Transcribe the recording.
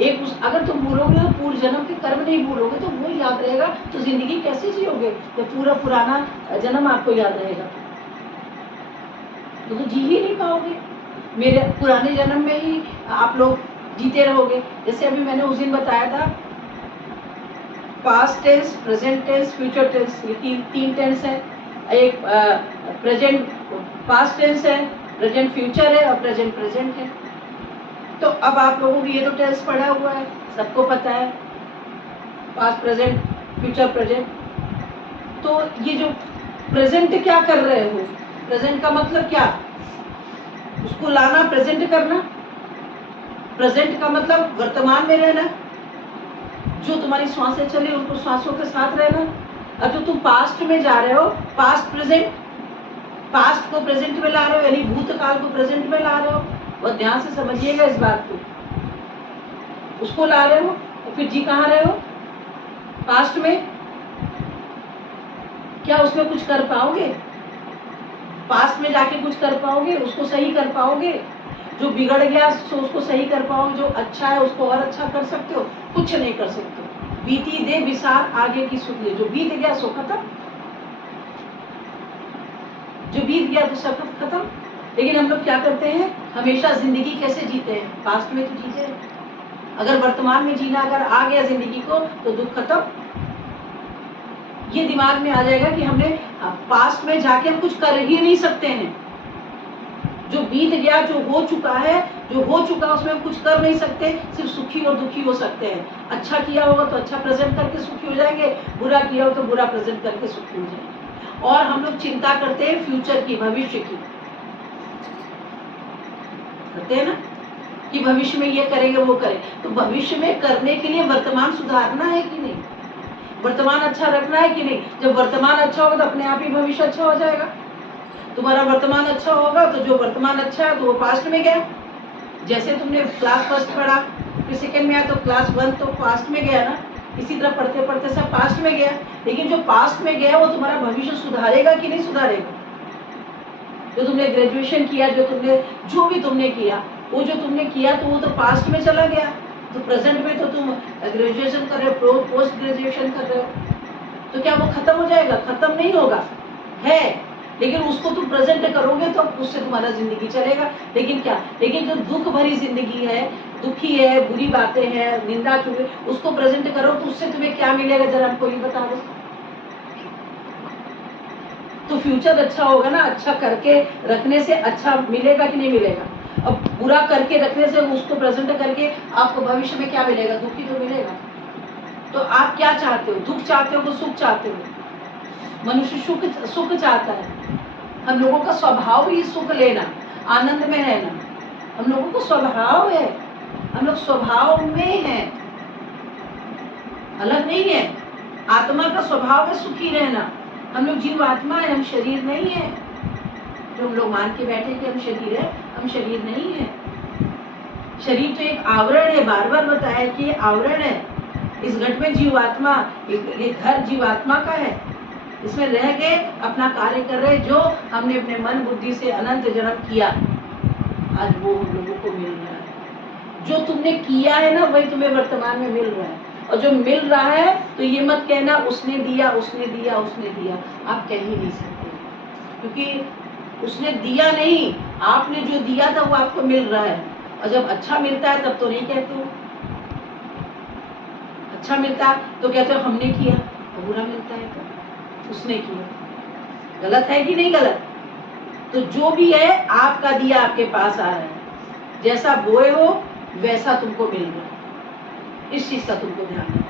एक अगर तुम भूलोगे तो पूर्व जन्म के कर्म नहीं भूलोगे तो वो याद रहेगा, तो जिंदगी कैसे जियोगे जब पूरा पुराना जन्म आपको याद रहेगा? तो जी ही नहीं पाओगे। मेरे पुराने जन्म में ही आप लोग जीते रहोगे। जैसे अभी मैंने उस दिन बताया था, past tense, present tense, future tense, ये तीन टेंस है। एक प्रेजेंट पास्ट टेंस है, प्रेजेंट फ्यूचर है और प्रेजेंट प्रेजेंट है। तो अब आप लोगों को ये तो टेंस पढ़ा हुआ है, सबको पता है, पास्ट प्रेजेंट फ्यूचर प्रेजेंट। तो ये जो प्रेजेंट क्या कर रहे हो, प्रेजेंट का मतलब क्या, उसको लाना, प्रेजेंट करना। प्रेजेंट का मतलब वर्तमान में रहना, जो तुम्हारी सांसें चली उनको सांसों के साथ रहना। अब जो तुम पास्ट में जा रहे हो, पास्ट प्रेजेंट, पास्ट को प्रेजेंट में ला रहे हो, यानी भूतकाल को प्रेजेंट में ला रहे हो। बहुत ध्यान से समझिएगा इस बात को, उसको ला रहे हो। तो फिर जी कहाँ रहे हो? पास्ट में। क्या उसमें कुछ कर पाओगे? पास्ट में जाके कुछ कर पाओगे? उसको सही कर पाओगे? जो बिगड़ गया तो उसको सही कर पाओगे, जो अच्छा है उसको और अच्छा कर सकते हो? कुछ नहीं कर सकते। बीती दे विसार आगे की सुख ले, जो बीत गया सो खत्म, जो बीत गया तो सब खत्म। लेकिन हम लोग क्या करते हैं, हमेशा जिंदगी कैसे जीते हैं? पास्ट में तो जीते हैं। अगर वर्तमान में जीना अगर आ गया जिंदगी को तो दुख खत्म। ये दिमाग में आ जाएगा कि हमने पास्ट में जाके हम कुछ कर ही नहीं सकते हैं। जो बीत गया, जो हो चुका है, जो हो चुका उसमें हम कुछ कर नहीं सकते, सिर्फ सुखी और दुखी हो सकते हैं। अच्छा किया होगा तो अच्छा प्रेजेंट करके सुखी हो जाएंगे, बुरा किया हो तो बुरा प्रेजेंट करके सुखी हो जाएंगे। और हम लोग चिंता करते हैं फ्यूचर की, भविष्य की, करते हैं ना कि भविष्य में ये करेंगे वो करें। तो भविष्य में करने के लिए वर्तमान सुधारना है कि नहीं, वर्तमान अच्छा रखना है कि नहीं? जब वर्तमान अच्छा होगा तो अपने आप ही भविष्य अच्छा हो जाएगा। तुम्हारा वर्तमान अच्छा होगा तो जो वर्तमान अच्छा है तो वो पास्ट में गया। जैसे तुमने क्लास फर्स्ट पढ़ा, फिर सेकंड में आया तो क्लास वन तो पास्ट में गया ना। इसी तरह पढ़ते पढ़ते सब पास्ट में गया। लेकिन जो पास्ट में गया वो तुम्हारा भविष्य सुधारेगा कि नहीं सुधारेगा? जो तुमने ग्रेजुएशन किया, जो भी तुमने किया, वो जो तुमने किया तो वो तो पास्ट में चला गया। तो प्रेजेंट में तो तुम ग्रेजुएशन कर रहे हो, पोस्ट ग्रेजुएशन कर रहे हो, तो क्या वो खत्म हो जाएगा? खत्म नहीं होगा है, लेकिन उसको तुम प्रेजेंट करोगे तो उससे तुम्हारा जिंदगी चलेगा। लेकिन क्या, लेकिन जो दुख भरी जिंदगी है, दुखी है, बुरी बातें हैं, निंदा चुगे, उसको प्रेजेंट करो तो उससे तुम्हें क्या मिलेगा? जरा हमको ये बता दो। तो फ्यूचर अच्छा होगा ना, अच्छा करके रखने से अच्छा मिलेगा कि नहीं मिलेगा? अब बुरा करके रखने से, उसको प्रेजेंट करके आपको भविष्य में क्या मिलेगा? दुख ही तो मिलेगा। तो आप क्या चाहते हो? दुख चाहते हो कि सुख चाहते हो? मनुष्य सुख चाहता है। हम लोगों का स्वभाव ही सुख लेना, आनंद में रहना। हम लोगों को स्वभाव है, हम लोग स्वभाव में हैं, अलग नहीं है। आत्मा का स्वभाव है सुखी रहना। हम लोग जीव आत्मा है, हम शरीर नहीं है। जो हम लोग मान के बैठे कि हम शरीर है, हम शरीर नहीं है। शरीर तो एक आवरण है, बार बार बताया कि ये आवरण है। इस घट में जीवात्मा, ये घर जीवात्मा का है, इसमें रह के अपना कार्य कर रहे, जो हमने अपने मन बुद्धि से अनंत जन्म किया, आज वो हम लोगों को मिल रहा है। जो तुमने किया है ना वही तुम्हें वर्तमान में मिल रहा है। और जो मिल रहा है तो ये मत कहना उसने दिया, उसने दिया, उसने दिया। आप कह ही नहीं सकते, क्योंकि उसने दिया नहीं, आपने जो दिया था वो आपको मिल रहा है। और जब अच्छा मिलता है तब तो नहीं कहते हो, अच्छा मिलता तो कहते हो हमने किया, और बुरा मिलता है तो उसने किया। गलत है कि नहीं गलत? तो जो भी है आपका दिया आपके पास आ रहा है। जैसा बोए हो वैसा तुमको मिल रहा है। इस चीज का तुमको ध्यान रखना।